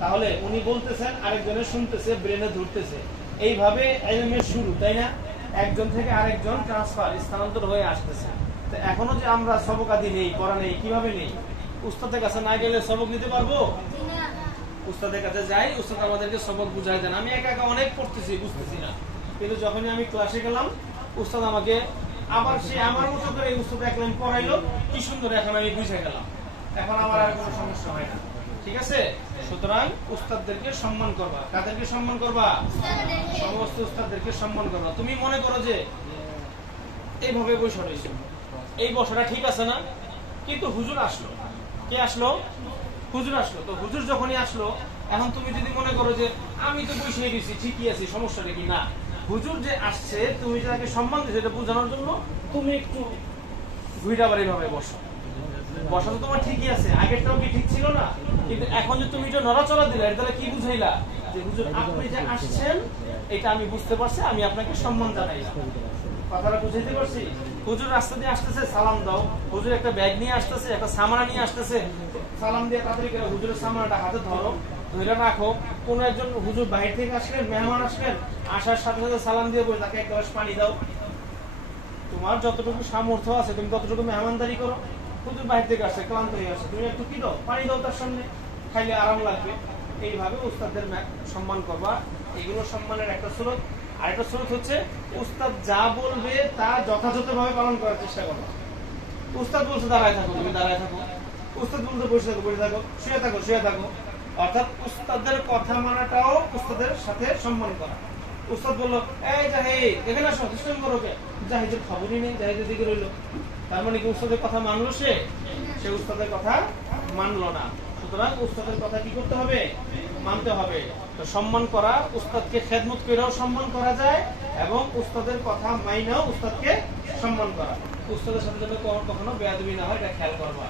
তাহলে উনি বলতেছেন, আরেকজনের শুনতেছে, ব্রেনে ধরতেছে, এইভাবে ইলমের শুরু, তাই না? একজন থেকে আরেকজন ট্রান্সফার, স্থানান্তর হয়ে আসতেছে। তো এখনো যে আমরা সবক আদি নেই, পড়া নেই, কিভাবে নেই? উস্তাদের কাছে না গেলে সবক নিতে পারবো? উস্তাদের কাছে যাই, উস্তাদ আমাদেরকে সবক বুঝাই দেন। আমি একা একা অনেক পড়তেছি, বুঝতেছি না, কিন্তু যখনই আমি ক্লাসে গেলাম, উস্তাদ আমাকে আবার সে আমার মতো করে উস্তাদ এক লাইন পড়াইলো, কি সুন্দর, এখন আমি বুঝে গেলাম, এখন আমার আর কোনো সমস্যা হয় না। ঠিক আছে? সুতরাং উস্তাদদেরকে সম্মান করবা। কাদেরকে সম্মান করবা? সমস্ত উস্তাদদেরকে সম্মান করবা। তুমি মনে করো যে এইভাবে বসে রয়েছে, এই বসাটা ঠিক আছে না, কিন্তু হুজুর আসলো। কে আসলো? হুজুর আসলো। তো হুজুর যখনই আসলো, এখন তুমি যদি মনে করো যে আমি তো বসে গেছি, ঠিকই আছি, সমস্যাটা কি? না, হুজুর যে আসছে, তুমি যাকে সম্মান দিচ্ছ এটা বোঝানোর জন্য তুমি একটু ঘুরে আবার এইভাবে বসো। বসা তো তোমার ঠিকই আছে, আগেরটাও কি ঠিক ছিল না? কিন্তু এখন যে তুমি এটা নড়াচড়া দিলে, এটা তাহলে কি বুঝাইলা? যে হুজুর আপনি যে আসছেন এটা আমি বুঝতে পারছি, আমি আপনাকে সম্মান জানাইলাম। কথাটা বুঝাইতে পারছি? হুজুর রাস্তা দিয়ে আসতেছে, সালাম দাও। হুজুর একটা ব্যাগ নিয়ে আসতেছে, একটা সামানা নিয়ে আসতেছে, সালাম দিয়ে তাড়াতাড়ি করে হুজুরের সামানাটা হাতে ধরো, ধরে রাখো। কোন একজন হুজুর বাইরে থেকে আসলেন, মেহমান আসলেন, আসার সাথে সাথে সালাম দিয়ে বলে তাকে এক গ্লাস পানি দাও। তোমার যতটুকু সামর্থ্য আছে তুমি ততটুকু মেহমানদারি করো। হুজুর বাইরে থেকে আসছে, ক্লান্ত হয়ে আসছে, তুমি একটু কি দাও, পানি দাও তার সামনে, খাইলে আরাম লাগবে। এইভাবে উস্তাদদের সম্মান করবা। এগুলো সম্মানের একটা স্রোত। আরেকটা স্রোত হচ্ছে উস্তাদ যা বলবে তা যথাযথভাবে পালন করার চেষ্টা করো। উস্তাদ বলছে দাঁড়ায় থাকো, তুমি দাঁড়ায় থাকো। উস্তাদ বলতে বসে থাকো, বসে থাকো। শুয়ে থাকো, শুয়ে থাকো। অর্থাৎ উস্তাদের কথা মানাটাও উস্তাদের সাথে সম্মান করা। উস্তাদ বললো, এই জাহিদ এখানে আসো, দুষ্টামি করো কে? জাহিদের খবরই নেই, জাহিদের দিকে রইলো। তার মানে কি উস্তাদের কথা মানলো? সে উস্তাদের কথা মানলো না। সুতরাং উস্তাদের কথা কি করতে হবে? মানতে হবে। তো সম্মান করা, উস্তাদকে খেদমত করেও সম্মান করা যায়, এবং উস্তাদের কথা মাইনাও উস্তাদকে সম্মান করা। উস্তাদের সাথে যেন কখনো বেয়াদবি না হয়, এটা খেয়াল করবা।